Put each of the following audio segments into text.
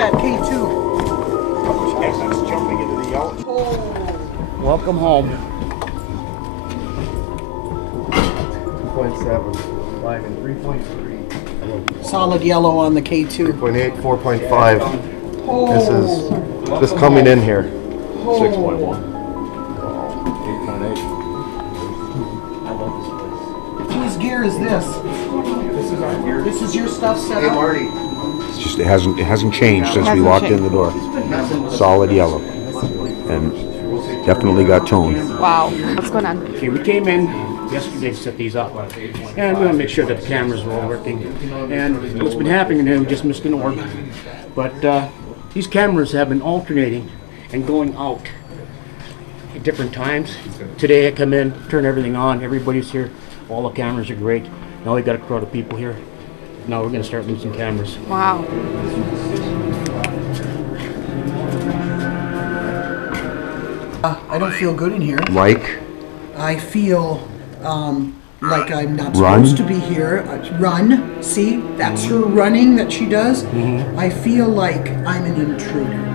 that K2. Yes, that's jumping into the yellow. Oh. Welcome home. 2.7, 5 and 3.3. Solid yellow on the K2. 3.8, 4.5. Oh. This is just coming in here. 6.1. 8.8. I love this place. Whose gear is this? This is our gear. This is your stuff set Hey up? Marty. It's just it hasn't changed since we walked in the door. Solid yellow, and definitely got tone. Wow. What's going on? Okay, we came in yesterday to set these up, and we want to make sure that the cameras were all working. And what's been happening here, we just missed an orb, but these cameras have been alternating and going out at different times. Today I come in, turn everything on, everybody's here, all the cameras are great. Now we got a crowd of people here. Now we're going to start losing cameras. Wow. I don't feel good in here. Like I feel like I'm not Run? supposed to be here. Run. See, that's her running that she does. I feel like I'm an intruder.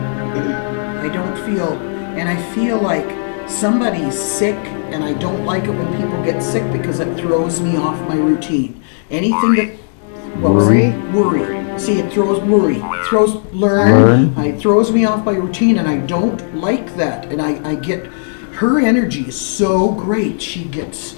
I don't feel, and I feel like somebody's sick, and I don't like it when people get sick because it throws me off my routine. Anything that Worry? Worry. See, it throws worry. It throws learn. It throws me off my routine, and I don't like that. And I get, her energy is so great. She gets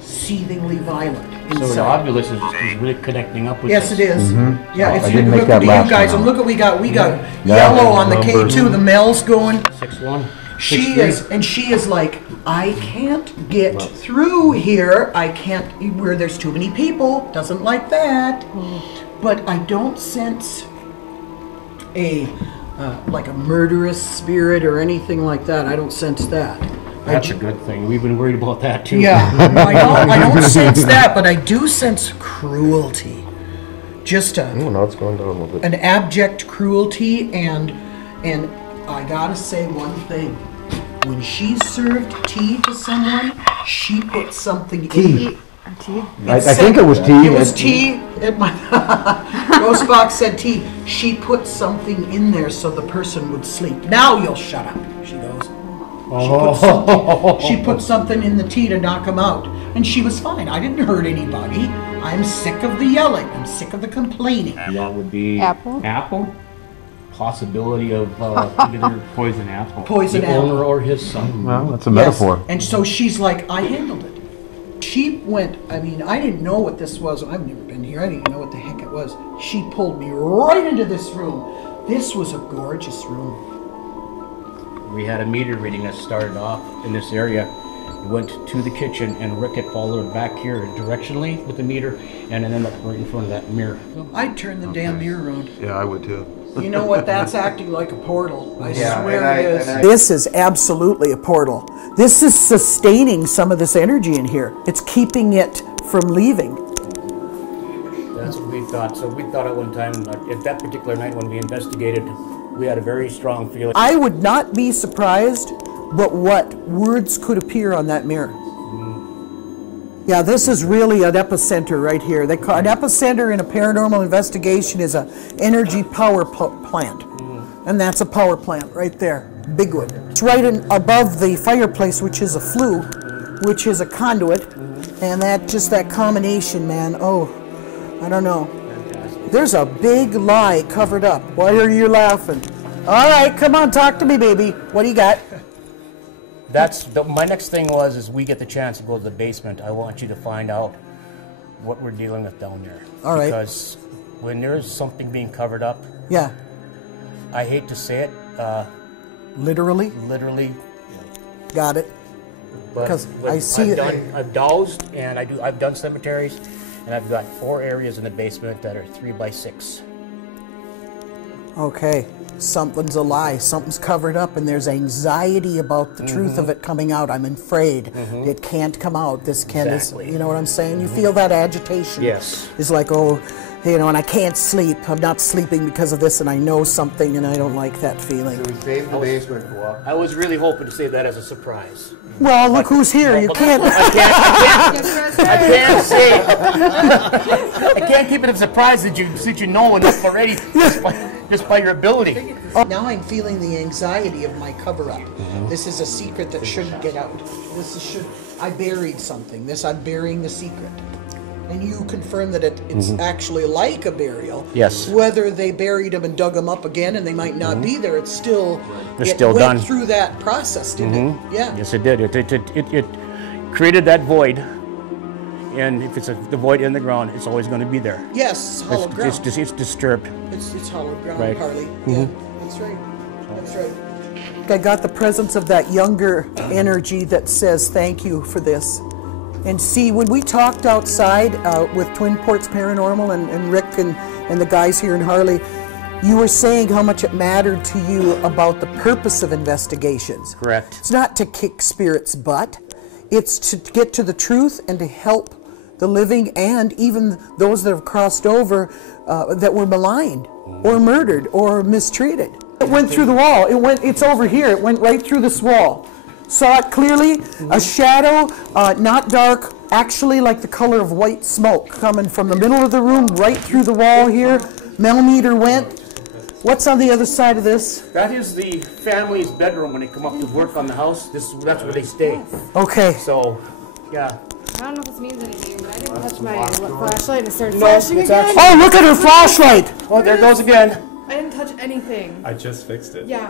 seethingly violent So the inside. Ovilus is really connecting up with Yes, it is. Yeah, I it's didn't make look that at last you guys, one and out. look what we got yellow on the numbers. K2. The Mel's going. 6-1. She is, and she is like, I can't get through here. I can't, where there's too many people. Doesn't like that. But I don't sense a, like a murderous spirit or anything like that. I don't sense that. That's a good thing. We've been worried about that too. Yeah, I don't sense that, but I do sense cruelty. Just Oh, now it's going down a little bit. an abject cruelty, and I gotta say one thing. When she served tea to someone, she put something in it. Tea? I think it was tea. It was tea. Ghost box said tea. She put something in there so the person would sleep. Now you'll shut up, she goes. She put something in the tea to knock him out. And she was fine. I didn't hurt anybody. I'm sick of the yelling. I'm sick of the complaining. That would be Apple? Apple. Possibility of either poison apple. Poison the apple. owner or his son. Well, that's a Yes. metaphor. And so she's like, I handled it. She went, I mean, I didn't know what this was. I've never been here. I didn't even know what the heck it was. She pulled me right into this room. This was a gorgeous room. We had a meter reading that started off in this area. We went to the kitchen and Rick had followed back here directionally with the meter and then ended up right in front of that mirror. I'd turn the damn mirror around. Yeah, I would too. You know what? That's acting like a portal. I Yeah, swear and it is. I- This is absolutely a portal. This is sustaining some of this energy in here. It's keeping it from leaving. That's what we thought. So we thought at one time, at that particular night when we investigated, we had a very strong feeling. I would not be surprised, but what words could appear on that mirror. Yeah, this is really an epicenter right here. They call an epicenter in a paranormal investigation is a energy power plant, and that's a power plant right there, big one. It's right above the fireplace, which is a flue, which is a conduit, and that combination, man. Oh, I don't know. There's a big lie covered up. Why are you laughing? All right, come on, talk to me, baby. What do you got? My next thing is we get the chance to go to the basement. I want you to find out what we're dealing with down there. All right. Because when there's something being covered up, Yeah, I hate to say it, literally. literally. Got it. But 'Cause I see it. I've dowsed and I've done cemeteries, and I've got 4 areas in the basement that are 3x6. Okay, something's a lie. Something's covered up, and there's anxiety about the truth of it coming out. I'm afraid it can't come out. This can't. Exactly. You know what I'm saying? You feel that agitation. Yes. It's like, oh, you know, and I can't sleep. I'm not sleeping because of this, and I know something, and I don't like that feeling. We saved the basement for a I was really hoping to save that as a surprise. Well, look who's here. You can't. I can't keep it a surprise that you know enough already. just by your ability. Now I'm feeling the anxiety of my cover-up. This is a secret that shouldn't get out. I buried something. I'm burying the secret. And you confirm that it's actually like a burial. Yes. Whether they buried them and dug them up again and they might not be there, it's still... They're still done. It went through that process, didn't it? Yeah. Yes, it did. It created that void. And if it's the void in the ground, it's always going to be there. Yes, hollow ground. It's disturbed. It's hollow ground, Right. Harley. Yeah, that's right. That's right. I got the presence of that younger energy that says thank you for this. And see, when we talked outside with Twin Ports Paranormal and Rick and the guys here in Harley, you were saying how much it mattered to you about the purpose of investigations. Correct. It's not to kick spirits' butt. It's to get to the truth and to help the living and even those that have crossed over that were maligned or murdered or mistreated. It went through the wall. It's over here. It went right through this wall. Saw it clearly, a shadow, not dark, actually like the color of white smoke coming from the middle of the room right through the wall here. Millimeter went. What's on the other side of this? That is the family's bedroom when they come up to work on the house. That's where they stay. Okay. So, yeah. I don't know if this means anything, but I didn't touch my flashlight and it started flashing it's again. Oh, look at her flashlight! Oh, there it goes again. I didn't touch anything. I just fixed it. Yeah.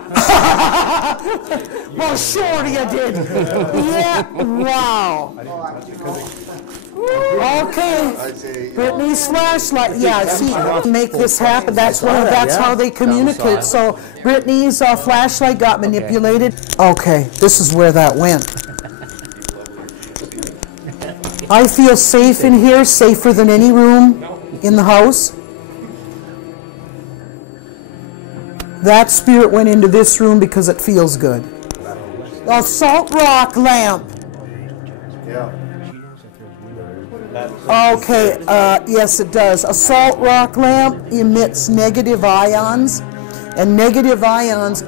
Well, sure you did. Yeah, wow. Okay. Brittany's flashlight. Yeah, see, make this happen. That's how they communicate. So Brittany's flashlight got manipulated. Okay, this is where that went. I feel safe in here, safer than any room in the house. That spirit went into this room because it feels good. A salt rock lamp. Yeah. Okay, yes it does. A salt rock lamp emits negative ions, and negative ions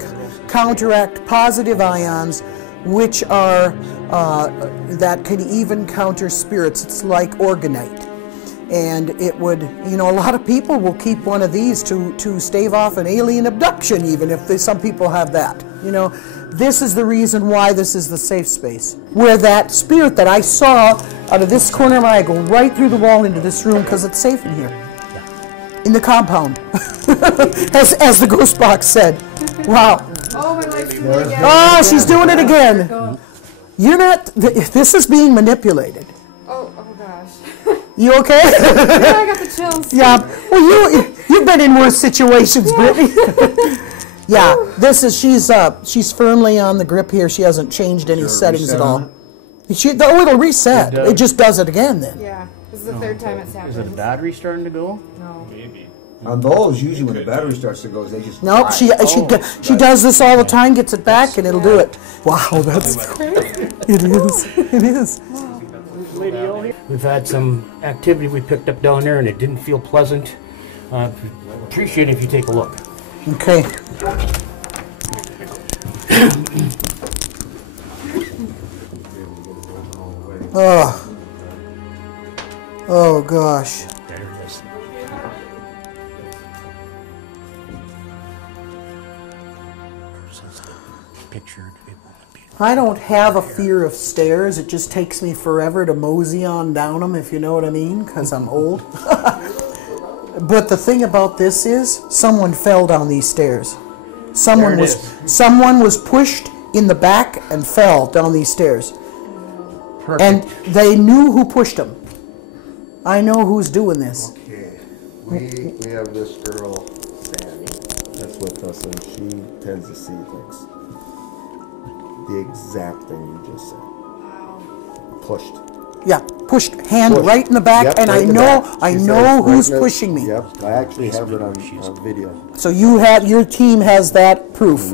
counteract positive ions, which are, that can even counter spirits. It's like organite. And it would, a lot of people will keep one of these to stave off an alien abduction, even if some people have that. This is the reason why this is the safe space. Where that spirit that I saw out of this corner of my eye go right through the wall into this room because it's safe in here. In the compound. as the ghost box said. Wow. Oh, my leg's doing it again. Oh, she's doing it again. You're not, this is being manipulated. Oh gosh. You okay? Yeah, I got the chills. Yeah. Well, you've been in worse situations, Brittany. Yeah. She's firmly on the grip here. She hasn't changed any settings at all. It'll reset. It just does it again then. Yeah. This is the third time it's happened. Is the battery starting to go? No. Maybe. On those, usually when the battery starts to go, they just... Nope, she does this all the time, gets it back, and it'll do it. Wow, that's crazy. It is. It is. We've had some activity we picked up down there, and it didn't feel pleasant. Appreciate it if you take a look. Okay. Oh gosh. There it is. Pictured. I don't have a fear of stairs. It just takes me forever to mosey on down them, if you know what I mean, because I'm old. But the thing about this is, someone fell down these stairs. Someone was pushed in the back and fell down these stairs. Perfect. And they knew who pushed them. I know who's doing this. Okay. We have this girl, Sandy, that's with us, and she tends to see things. The exact thing you just said. Pushed. Yeah, pushed, hand right in the back, Yep, and right in the back. I She know says who's right in the- pushing me. Yep, I actually have it on video. So your team has that proof.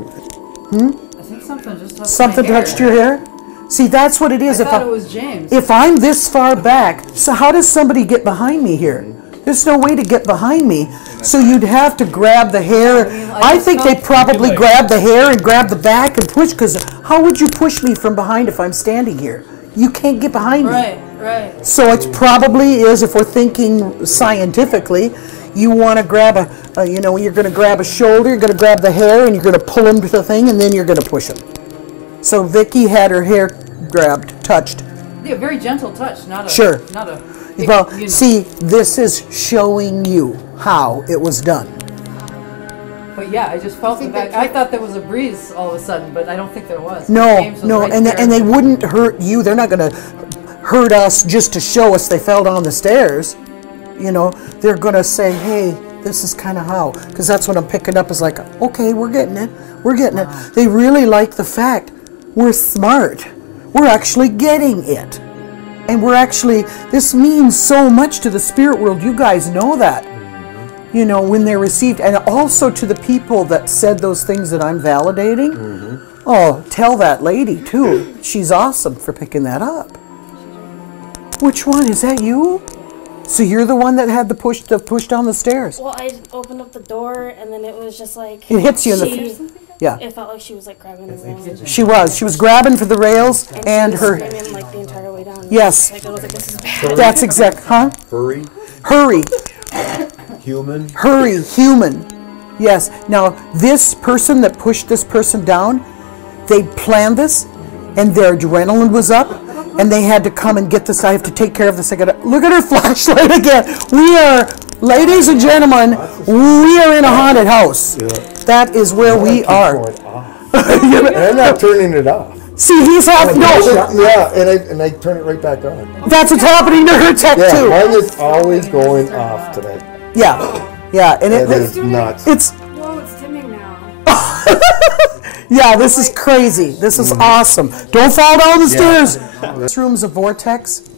I think something just touched Something my hair. touched your hair? See, that's what it is. I thought it was James. If I'm this far back, so how does somebody get behind me here? There's no way to get behind me. So you'd have to grab the hair. I think they probably grab the hair and grab the back and push, because how would you push me from behind if I'm standing here? You can't get behind me. Right. So it probably is, if we're thinking scientifically, you want to grab you know, you're going to grab a shoulder, you're going to grab the hair, and you're going to pull him to the thing, and then you're going to push him. So Vicky had her hair grabbed, touched. Yeah, very gentle touch, not a Sure. not a big, Well, you know. see, this is showing you how it was done. But yeah, I just felt the back. I thought there was a breeze all of a sudden, but I don't think there was. No, James was no, right and there. and they wouldn't hurt you. They're not going to hurt us just to show us they fell down the stairs. You know, they're going to say, hey, this is kind of how. Because that's what I'm picking up is like, okay, we're getting it. We're getting it. They really like the fact we're smart. We're actually getting it. And we're actually, this means so much to the spirit world. You guys know that. You know, when they're received. And also to the people that said those things that I'm validating. Oh, tell that lady, too. She's awesome for picking that up. Which one? Is that you? So you're the one that had the push down the stairs. Well, I opened up the door and then it was just like It hits you in the face. Yeah. It felt like she was like grabbing the rail. She was grabbing for the rails and she was her. screaming like the entire way down. Yes. Like I was like, this is bad. That's exact. Huh? Hurry, Hurry. human. Hurry. Human. Yes. Now this person that pushed this person down, they planned this, and their adrenaline was up, and they had to come and get this. I have to take care of this. I gotta look at her flashlight again. We are, ladies and gentlemen, we are in a haunted house. That is where we are. I'm not turning it off. See, he's having no. Yeah, and I turn it right back on. That's what's happening to her tech Yeah, too. mine is always going off tonight. Yeah, and That is nuts. it's Whoa, it's dimming now. yeah, this is crazy. This is awesome. Don't fall down the stairs. This room's a vortex.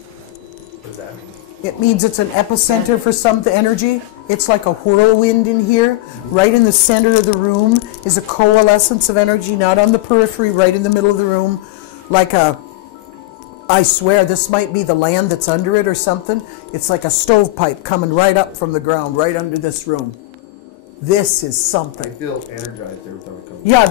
It means it's an epicenter for some energy. It's like a whirlwind in here. Right in the center of the room is a coalescence of energy, not on the periphery, right in the middle of the room. Like a, I swear, this might be the land that's under it or something. It's like a stovepipe coming right up from the ground, right under this room. This is something. I feel energized every time I come. Yeah,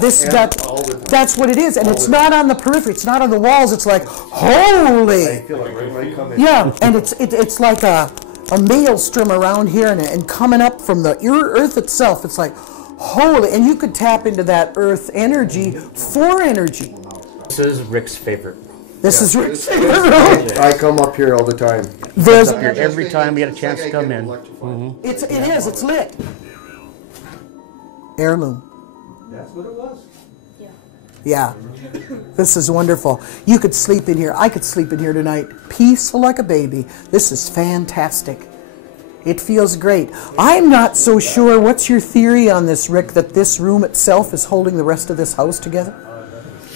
all the time. that's what it is. And it's not on the periphery. It's not on the walls. It's like, holy. I feel like right when I come in. Yeah, and it's like a maelstrom around here and coming up from the earth itself. It's like, holy. And you could tap into that earth energy for energy. This is Rick's favorite. This is Rick's favorite room. I come up here all the time. There's, Up here every time we get a chance to come in. it's lit. Heirloom. That's what it was. Yeah. This is wonderful. You could sleep in here. I could sleep in here tonight. Peaceful like a baby. This is fantastic. It feels great. I'm not so sure. What's your theory on this, Rick, that this room itself is holding the rest of this house together?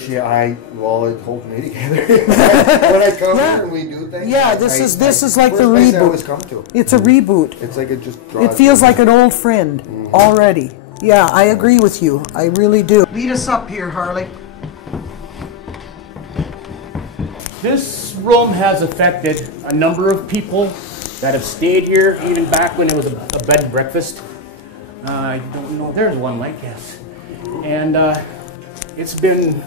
Yeah, well, it holds me together. When I come here and we do things. Yeah, this is like the first place I always reboot. come to. It's a reboot. It's like it just It draws feels me. like an old friend already. Yeah, I agree with you. I really do. Lead us up here, Harley. This room has affected a number of people that have stayed here even back when it was a bed and breakfast. I don't know. There's one like yes. And it's been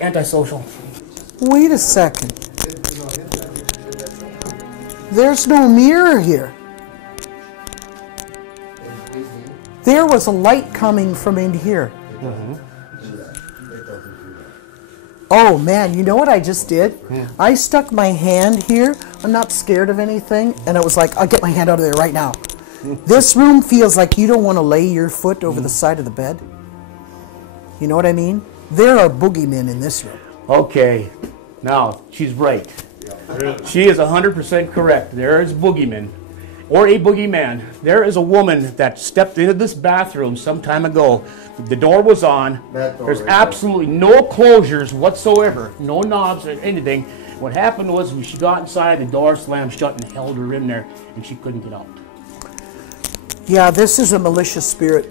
antisocial. Wait a second. There's no mirror here. There was a light coming from in here. Oh man, you know what I just did? I stuck my hand here. I'm not scared of anything. And it was like, I'll get my hand out of there right now. This room feels like you don't want to lay your foot over the side of the bed. You know what I mean? There are boogeymen in this room. Okay, now she's right. She is 100% correct. There is boogeyman, or a boogeyman. There is a woman that stepped into this bathroom some time ago. The door was on. That door There's right there. absolutely no closures whatsoever, no knobs or anything. What happened was when she got inside, the door slammed shut and held her in there, and she couldn't get out. Yeah, this is a malicious spirit.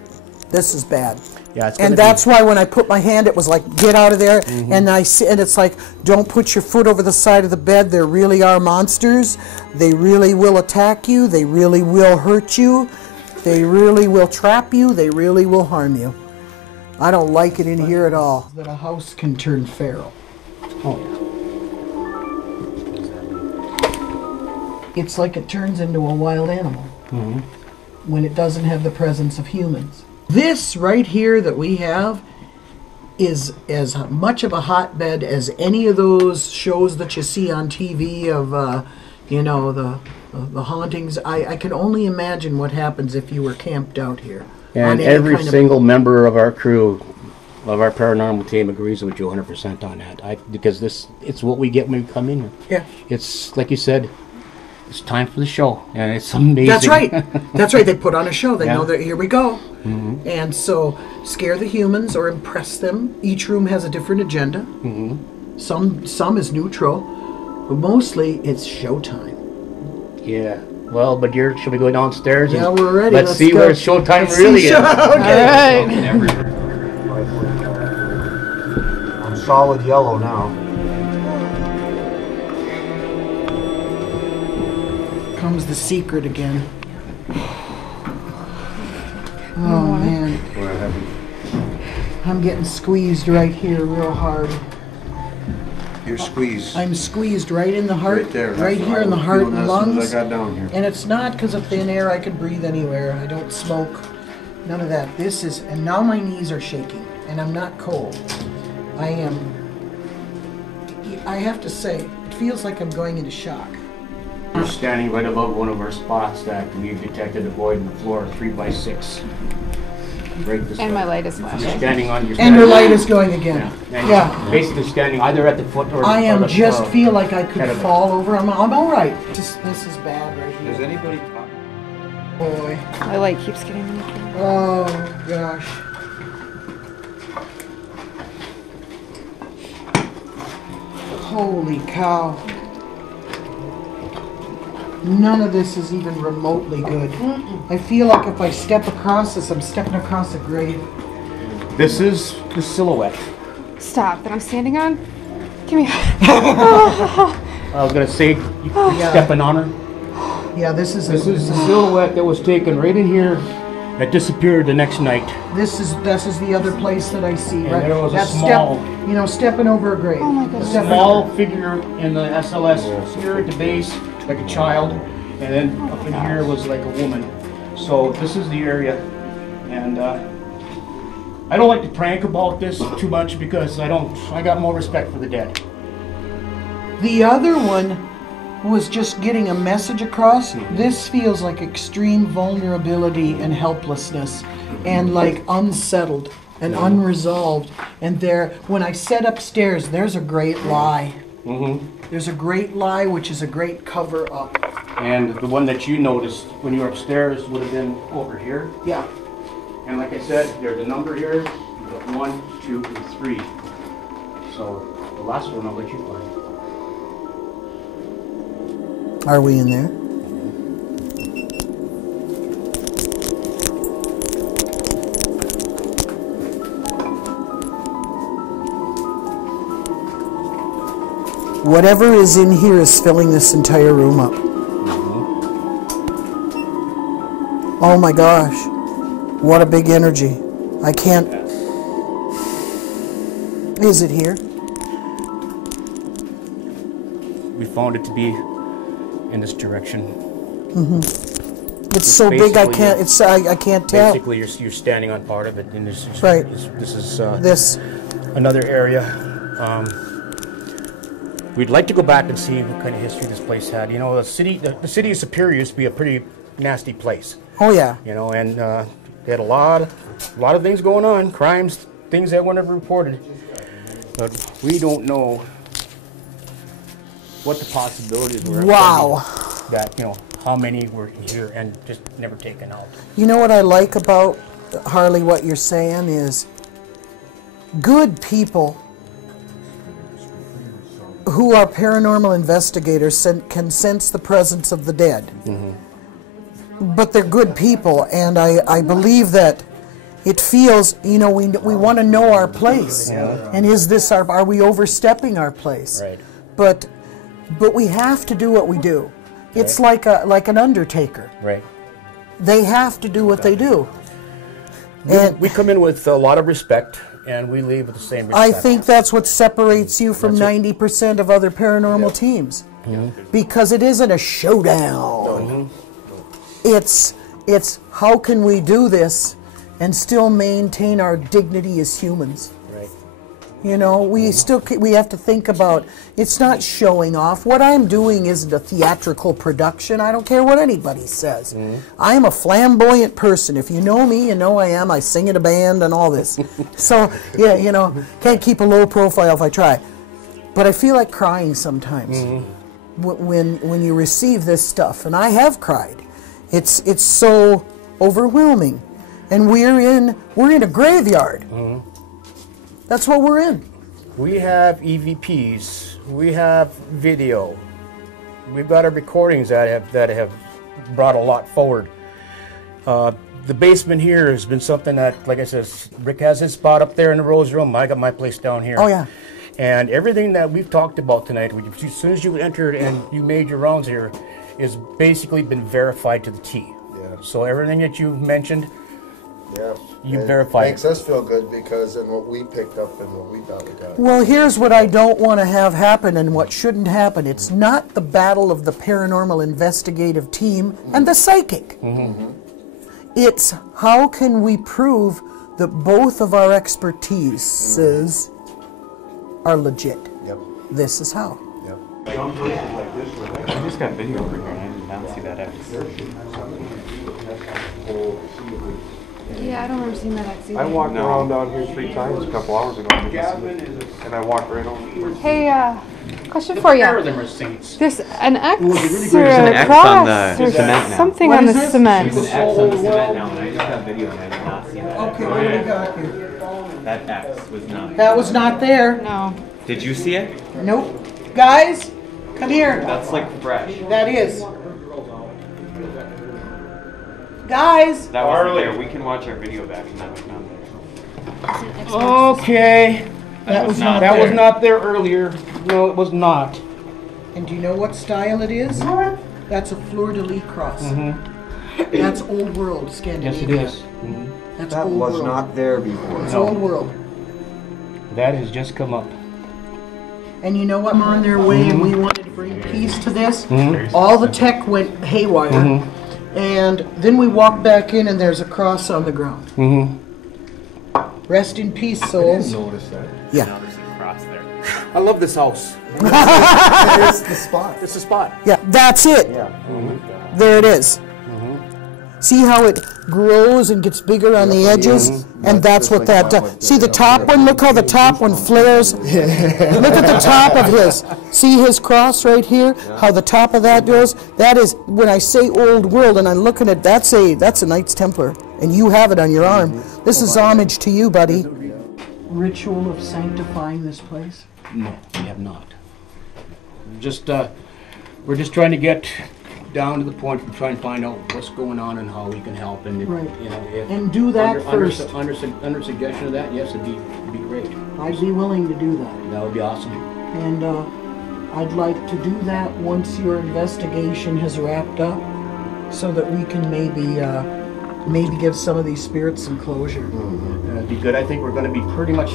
This is bad. Yeah, it's gonna And be- that's why when I put my hand, it was like, get out of there. And it's like, don't put your foot over the side of the bed. There really are monsters. They really will attack you. They really will hurt you. They really will trap you. They really will harm you. I don't like it in here at all. That a house can turn feral. it's like it turns into a wild animal when it doesn't have the presence of humans. This right here that we have is as much of a hotbed as any of those shows that you see on TV of, you know, the hauntings. I can only imagine what happens if you were camped out here. And every single member of our crew, of our paranormal team, agrees with you 100% on that. Because it's what we get when we come in here. Yeah. It's, like you said, it's time for the show, and it's amazing. That's right. That's right. They put on a show. They know that here we go. Mm-hmm. And so scare the humans or impress them. Each room has a different agenda. Mm-hmm. Some is neutral, but mostly it's showtime. Yeah. Well, but should we go downstairs? Yeah, we're ready. Let's see go. where showtime Let's really see is. Okay. I'm solid yellow now. Comes the secret again. Oh man. I'm getting squeezed right here real hard. You're squeezed. I'm squeezed right in the heart, Right there. right That's here what in the I was heart feeling and as soon as lungs. I got down here. And it's not because of thin air. I could breathe anywhere. I don't smoke. None of that. This is, and now my knees are shaking, and I'm not cold. I have to say, it feels like I'm going into shock. We're standing right above one of our spots that we've detected a void in the floor, 3x6. Right this And way. my light is You're flashing. standing on your And her light is going again. And Yeah. you're basically standing either at the foot or I am or the, just feel like I head could of it. fall over. I'm all right. This is bad right Does here. anybody talk? Boy. My light keeps getting in the camera. Oh gosh. Holy cow. None of this is even remotely good. I feel like if I step across this, I'm stepping across a grave. This is the silhouette. Stop, that I'm standing on? Give me. I was gonna say, you Yeah. stepping on her. Yeah, this is This is the silhouette that was taken right in here that disappeared the next night. this is the other place that I see. And Right, there was a that's small- stepping over a grave. Oh my goodness. Stepping Small over. figure in the SLS here at the base, like a child, and then up in here was like a woman. So this is the area, and I don't like to prank about this too much because I got more respect for the dead. The other one was just getting a message across. This feels like extreme vulnerability and helplessness and like unsettled and unresolved. And when I said upstairs, there's a great lie. Mm-hmm. There's a great lie, which is a great cover up. And the one that you noticed when you were upstairs would have been over here. Yeah. And like I said, there's a number here. You've got 1, 2, and 3. So the last one I'll let you find. Are we in there? Whatever is in here is filling this entire room up. Oh my gosh. What a big energy. I can't. Is it here? We found it to be in this direction. It's so big I basically can't. I can't tell. Basically, you're standing on part of it, and this is Right. This is This. another area. We'd like to go back and see what kind of history this place had. You know, the city of Superior used to be a pretty nasty place. Oh yeah. You know, and they had a lot of things going on, crimes, things that weren't ever reported. But we don't know what the possibilities were. Wow. That, you know, how many were here and just never taken out. You know what I like about, Harley, what you're saying is good people who are paranormal investigators can sense the presence of the dead. But they're good people, and I believe that it feels, you know, we want to know our place. And is this are we overstepping our place? Right. But we have to do what we do. It's like an undertaker. Right. They have to do what they do. And We come in with a lot of respect, and we leave with the same respect. I think that's what separates you from 90% of other paranormal teams. because it isn't a showdown. It's how can we do this and still maintain our dignity as humans? Right. You know, we have to think about, it's not showing off. What I'm doing isn't a theatrical production. I don't care what anybody says. I am a flamboyant person. If you know me, you know I am. I sing in a band and all this. So, yeah, you know, can't keep a low profile if I try. But I feel like crying sometimes when you receive this stuff. And I have cried. It's so overwhelming. And we're in a graveyard. That's what we're in. We have EVPs. We have video. We've got our recordings that have brought a lot forward. The basement here has been something that, like I said, Rick has his spot up there in the Rose Room. I got my place down here. Oh, yeah. And everything that we've talked about tonight, as soon as you entered and you made your rounds here, is basically been verified to the T. Yeah. So everything that you've mentioned, Yeah. you It verified. makes us feel good because in what we picked up and what we thought we got. Well, here's what I don't want to have happen and what shouldn't happen. It's not the battle of the paranormal investigative team and the psychic. It's how can we prove that both of our expertises are legit. Yep. This is how. Yep. I just got video over here and I did not see that X. Yeah, I don't remember seeing that X either. I walked around down here 3 times a couple hours ago and I walked right over. Hey, question for Pair of you. them are saints. There's an X or There's a an X cross on the or cement now. something What on is the this? cement. There's an X on the cement now and I just got video and I did not see that. Okay, what do we got here? That X was not. That was not there. No. Did you see it? Nope. Guys, come here. That's like fresh. That is. Guys. That wasn't there. We can watch our video back and that was not there. Okay. That was not That there. was not there earlier. No, it was not. And do you know what style it is? That's a fleur-de-lis cross. That's old world Yes, Scandinavia. it is. That's That old was world. not there before. It's old world. That has just come up. And you know what? We're on their way, and we wanted to bring peace to this. All the tech went haywire, and then we walked back in, and there's a cross on the ground. Rest in peace, souls. Notice that. Yeah, There's a cross there. I love this house. It's the spot. It's a spot. yeah, that's it. Yeah. There it is. See how it grows and gets bigger on the edges? And that's what that does. See the top one? Look how the top one flares. Look at the top of his. See his cross right here? How the top of that goes? That is, when I say old world and I'm looking at, that's a Knights Templar. And you have it on your arm. This is homage to you, buddy. Ritual of sanctifying this place? No, we have not. We're just trying to get down to the point of trying to find out what's going on and how we can help. And Right. you know, if And do that first. Under suggestion of that, yes, it'd be great. I'd be willing to do that. That would be awesome. And I'd like to do that once your investigation has wrapped up, so that we can maybe give some of these spirits some closure. That'd be good. I think we're going to be pretty much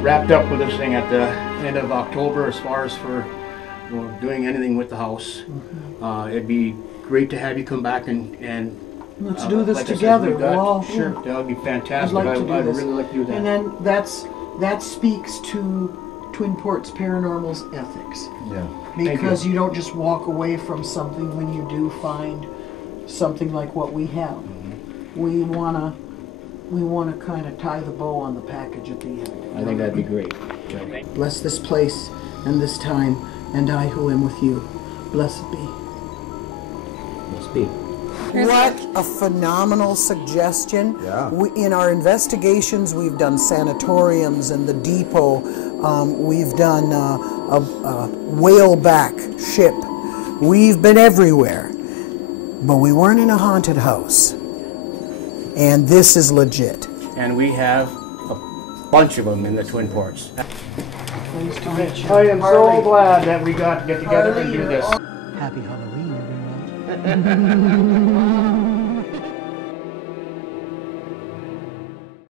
wrapped up with this thing at the end of October as far as for doing anything with the house. It'd be great to have you come back and Let's do this like I said, together. we've got- We'll all- sure, that would be I'd fantastic. like to do I'd this. really like to do that. And then that speaks to Twin Ports Paranormal's ethics. Yeah. Because you don't just walk away from something when you do find something like what we have. We wanna kind of tie the bow on the package at the end. I think that'd be great. Bless this place and this time, and I who am with you. Blessed be. Let's be. What a phenomenal suggestion. Yeah. In our investigations, we've done sanatoriums and the depot. We've done a whaleback ship. We've been everywhere. But we weren't in a haunted house. And this is legit. And we have a bunch of them in the Twin Ports. Pleased to meet you. I am Harley. so glad that we got to get together Harley, and do you're this. Happy Halloween, everyone.